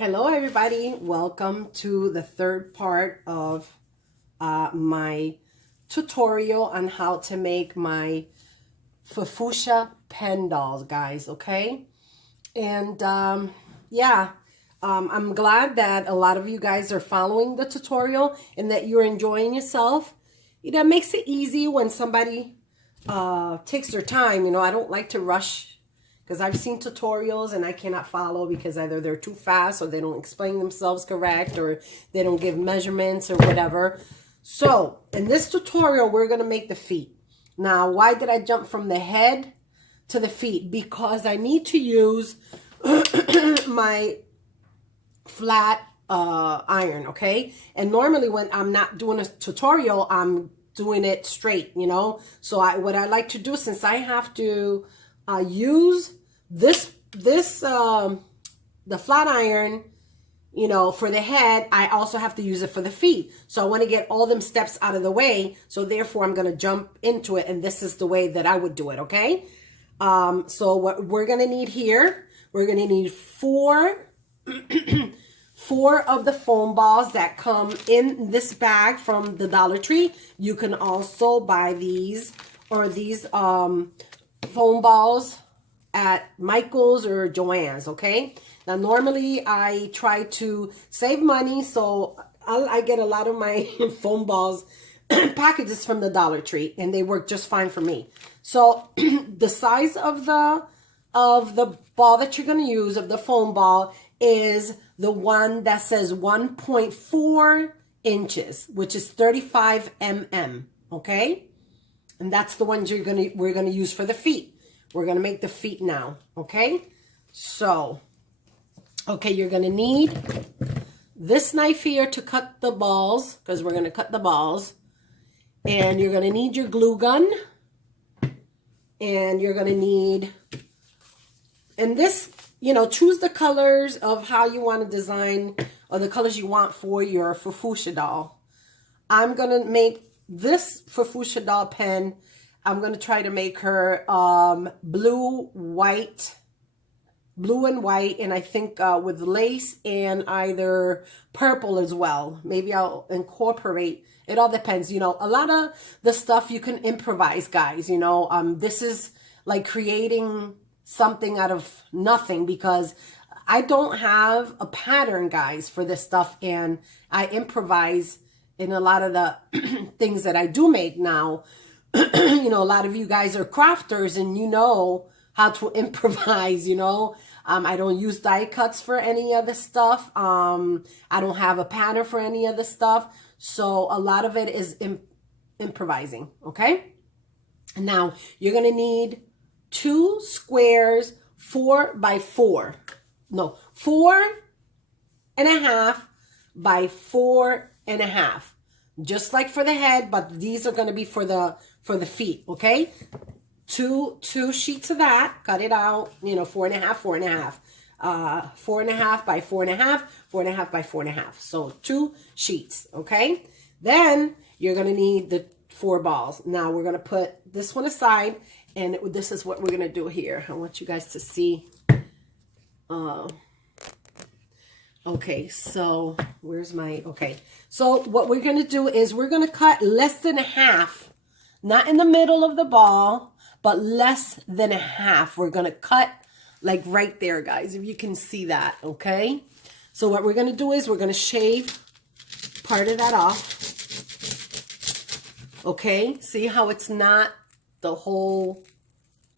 Hello everybody, welcome to the third part of my tutorial on how to make my fofucha pen dolls, guys. Okay, and I'm glad that a lot of you guys are following the tutorial and that you're enjoying yourself. You know, it makes it easy when somebody takes their time. You know, I don't like to rush, because I've seen tutorials and I cannot follow because either they're too fast or they don't explain themselves correct or they don't give measurements or whatever. So in this tutorial, we're going to make the feet. Now, why did I jump from the head to the feet? Because I need to use my flat iron, okay? And normally when I'm not doing a tutorial, I'm doing it straight, you know? So what I like to do, since I have to use the flat iron, you know, for the head, I also have to use it for the feet. So I want to get all them steps out of the way. So therefore I'm going to jump into it. And this is the way that I would do it. Okay. So what we're going to need here, we're going to need four of the foam balls that come in this bag from the Dollar Tree. You can also buy these or these foam balls at Michael's or Joann's. Okay, now normally I try to save money, so I get a lot of my foam balls packages from the Dollar Tree, and they work just fine for me. So the size of the ball that you're going to use, of the foam ball, is the one that says 1.4 inches, which is 35 mm. Okay, and that's the ones we're gonna use for the feet. We're going to make the feet now, okay? So, okay, you're going to need this knife here to cut the balls, because we're going to cut the balls. And you're going to need your glue gun. And you're going to need, and this, you know, choose the colors of how you want to design, or the colors you want for your fofucha doll. I'm going to make this fofucha doll pen. I'm going to try to make her blue and white, and I think with lace and either purple as well. Maybe I'll incorporate, it all depends. You know, a lot of the stuff you can improvise, guys. You know, this is like creating something out of nothing, because I don't have a pattern, guys, for this stuff, and I improvise in a lot of the things that I do make now. You know, a lot of you guys are crafters and you know how to improvise, you know. I don't use die cuts for any of the stuff. I don't have a pattern for any of the stuff. So a lot of it is improvising, okay? Now, you're going to need 2 squares, 4 by 4. No, 4.5 by 4.5. Just like for the head, but these are going to be for the feet, okay? Two sheets of that, cut it out, you know, 4.5, 4.5, 4.5 by 4.5, 4.5 by 4.5. So 2 sheets, okay? Then you're going to need the 4 balls. Now we're going to put this one aside, and this is what we're going to do here. I want you guys to see. Okay, so where's my, okay. So what we're going to do is we're going to cut less than a half, not in the middle of the ball, but less than a half. We're going to cut like right there, guys, if you can see that, okay? So what we're going to do is we're going to shave part of that off, okay? See how it's not the whole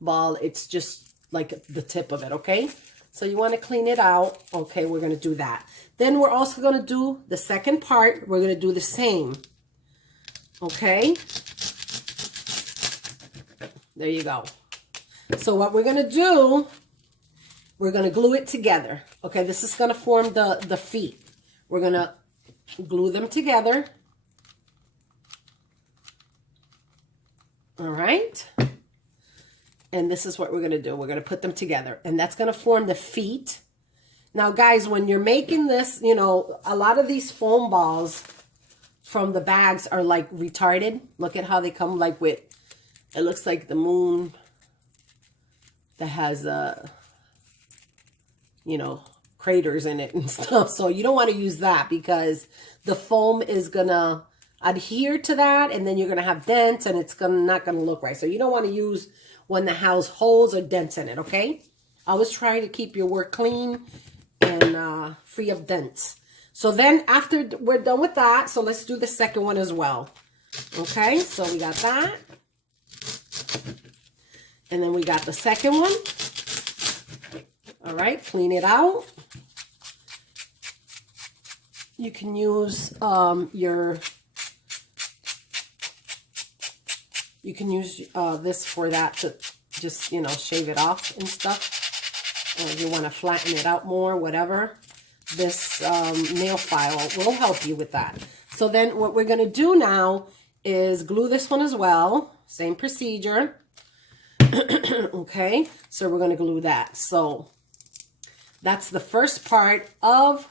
ball, it's just like the tip of it, okay? So you want to clean it out. Okay, we're going to do that. Then we're also going to do the second part. We're going to do the same. Okay. There you go. So what we're going to do, we're going to glue it together. Okay, this is going to form the feet. We're going to glue them together. All right. And this is what we're going to do. We're going to put them together. And that's going to form the feet. Now, guys, when you're making this, you know, a lot of these foam balls from the bags are like retarded. Look at how they come like with, it looks like the moon that has a, you know, craters in it and stuff. So you don't want to use that because the foam is gonna adhere to that, and then you're gonna have dents, and it's not gonna look right. So you don't want to use one that has holes or dents in it. Okay, always try to keep your work clean and free of dents. So then after we're done with that, so let's do the second one as well. Okay, so we got that, and then we got the second one. All right, clean it out. You can use this for that, to just, you know, shave it off and stuff. Or if you want to flatten it out more, whatever. This nail file will help you with that. So then what we're going to do now is glue this one as well. Same procedure. Okay, so we're going to glue that. So that's the first part of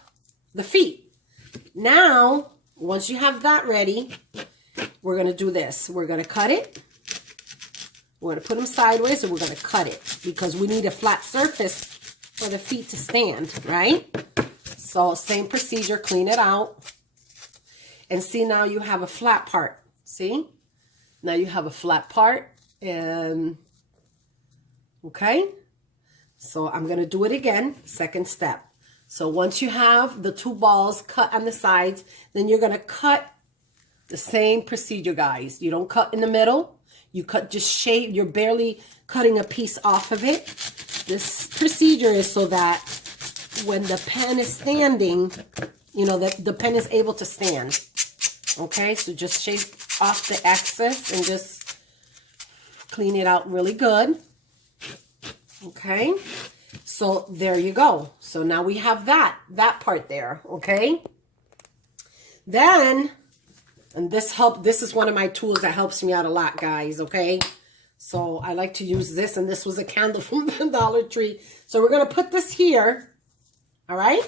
the feet. Now, once you have that ready, we're going to do this. We're going to cut it. We're going to put them sideways, and we're going to cut it because we need a flat surface for the feet to stand, right? So same procedure, clean it out. And see, now you have a flat part. See? Now you have a flat part. And okay. So I'm going to do it again. Second step. So once you have the two balls cut on the sides, then you're going to cut the same procedure, guys. You don't cut in the middle. You cut, just shave. You're barely cutting a piece off of it. This procedure is so that when the pen is standing, you know, that the pen is able to stand. Okay, so just shave off the excess and just clean it out really good. Okay, so there you go. So now we have that part there. Okay, then, and this is one of my tools that helps me out a lot, guys. Okay, so I like to use this, and this was a candle from the Dollar Tree. So we're gonna put this here. All right,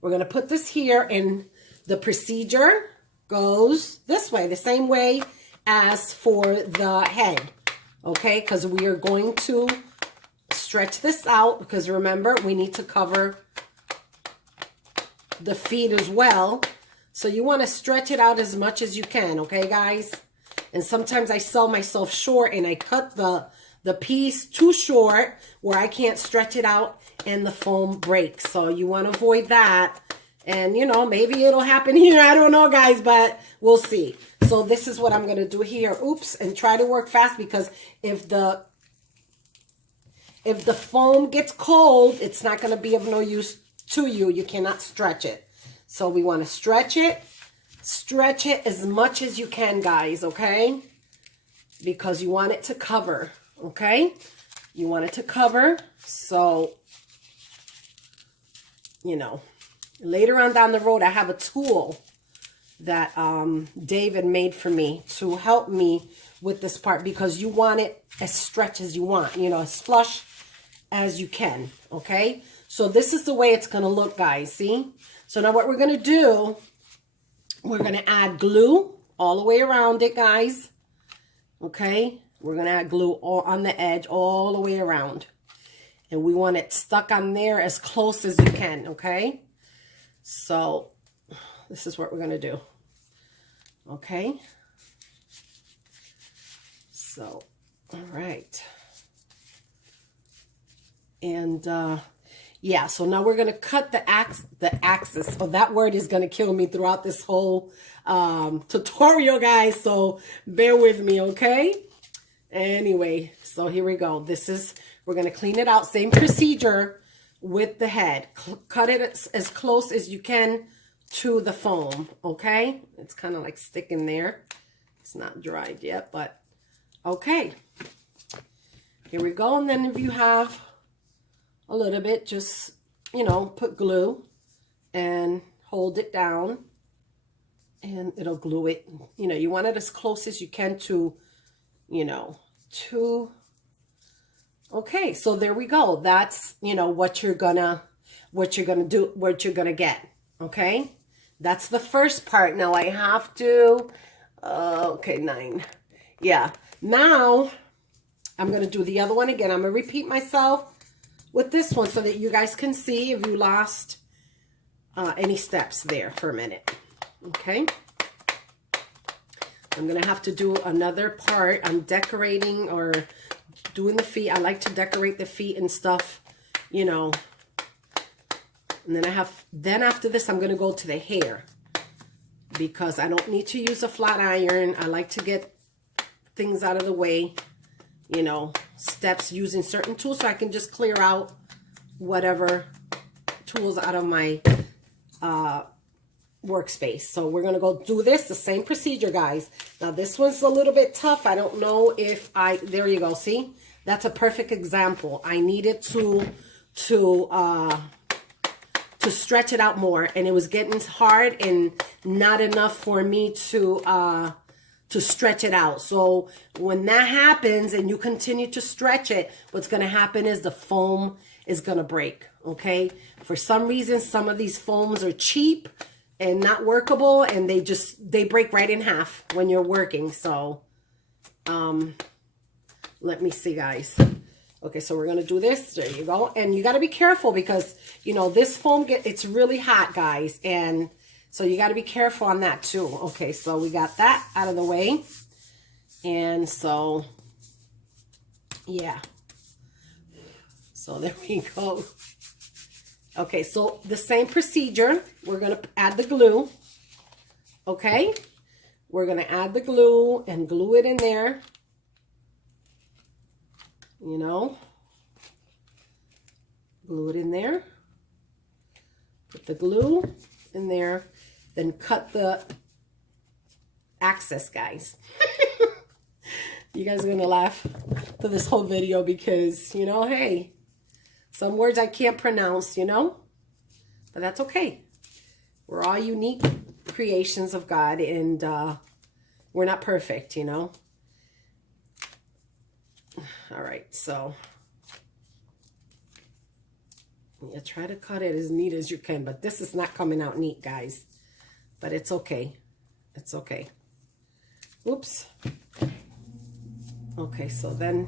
we're gonna put this here, and the procedure goes this way, the same way as for the head. Okay, because we are going to stretch this out, because remember, we need to cover the feet as well. So you want to stretch it out as much as you can, okay, guys? And sometimes I sell myself short, and I cut the piece too short where I can't stretch it out and the foam breaks. So you want to avoid that. And, you know, maybe it'll happen here. I don't know, guys, but we'll see. So this is what I'm going to do here. Oops. And try to work fast, because if the foam gets cold, it's not going to be of no use to you. You cannot stretch it. So we want to stretch it. Stretch it as much as you can, guys, okay? Because you want it to cover, okay? You want it to cover. So, you know, later on down the road, I have a tool that David made for me to help me with this part, because you want it as stretched as you want, you know, as flush as you can, okay? So this is the way it's going to look, guys, see? So now what we're going to do, we're going to add glue all the way around it, guys, okay? We're going to add glue all on the edge all the way around. And we want it stuck on there as close as you can, okay? So this is what we're going to do. Okay. So, all right. And yeah, so now we're going to cut the axis. So that word is going to kill me throughout this whole tutorial, guys. So bear with me, okay? Anyway, so here we go. We're going to clean it out. Same procedure with the head. Cut it as close as you can to the foam, okay? It's kind of like sticking there. It's not dried yet, but okay. Here we go. And then if you have a little bit, just, you know, put glue and hold it down, and it'll glue it. You know, you want it as close as you can to, you know, okay, so there we go. That's, you know, what you're gonna get, okay? That's the first part. Now I have to, okay, 9. Yeah, now I'm gonna do the other one again. I'm gonna repeat myself. with this one so that you guys can see if you lost any steps there for a minute. Okay. I'm going to have to do another part. I'm decorating or doing the feet. I like to decorate the feet and stuff, you know. And then after this, I'm going to go to the hair because I don't need to use a flat iron. I like to get things out of the way, you know, steps using certain tools so I can just clear out whatever tools out of my workspace. So we're going to go do this, the same procedure, guys. Now this one's a little bit tough. I don't know if there you go. See, that's a perfect example. I needed to stretch it out more, and it was getting hard and not enough for me to stretch it out. So when that happens and you continue to stretch it, what's going to happen is the foam is going to break. Okay. For some reason, some of these foams are cheap and not workable, and they break right in half when you're working. So, let me see, guys. Okay, so we're gonna do this. There you go. And you gotta be careful because, you know, this foam it's really hot, guys, and so you gotta be careful on that too. Okay, so we got that out of the way, and so yeah. So there we go. Okay, so the same procedure. We're going to add the glue. Okay? We're going to add the glue and glue it in there. You know? Glue it in there. Put the glue in there. Then cut the access, guys. You guys are going to laugh through this whole video because, you know, hey, some words I can't pronounce, you know, but that's okay. We're all unique creations of God, and we're not perfect, you know. All right, so yeah, try to cut it as neat as you can, but this is not coming out neat, guys. But it's okay. It's okay. Oops. Okay, so then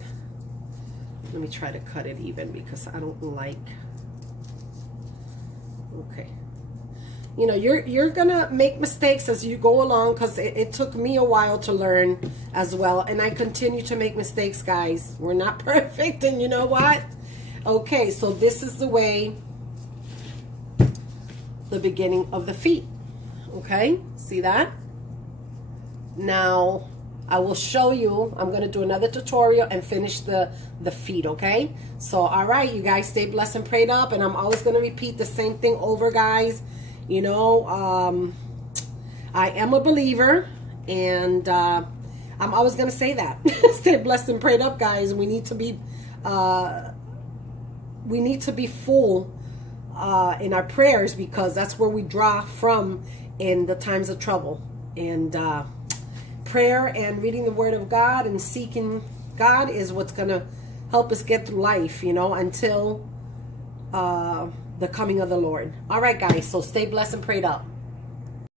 let me try to cut it even because I don't like, okay. You know, you're gonna make mistakes as you go along because it took me a while to learn as well. And I continue to make mistakes, guys. We're not perfect, and you know what? Okay, so this is the way, the beginning of the feet. Okay, see that? Now, I will show you, I'm going to do another tutorial and finish the feet, okay? So, all right, you guys stay blessed and prayed up, and I'm always going to repeat the same thing over, guys. You know, I am a believer, and I'm always going to say that. Stay blessed and prayed up, guys. We need to be full in our prayers because that's where we draw from in the times of trouble. And prayer and reading the Word of God and seeking God is what's going to help us get through life, you know, until the coming of the Lord. All right, guys, so stay blessed and prayed up.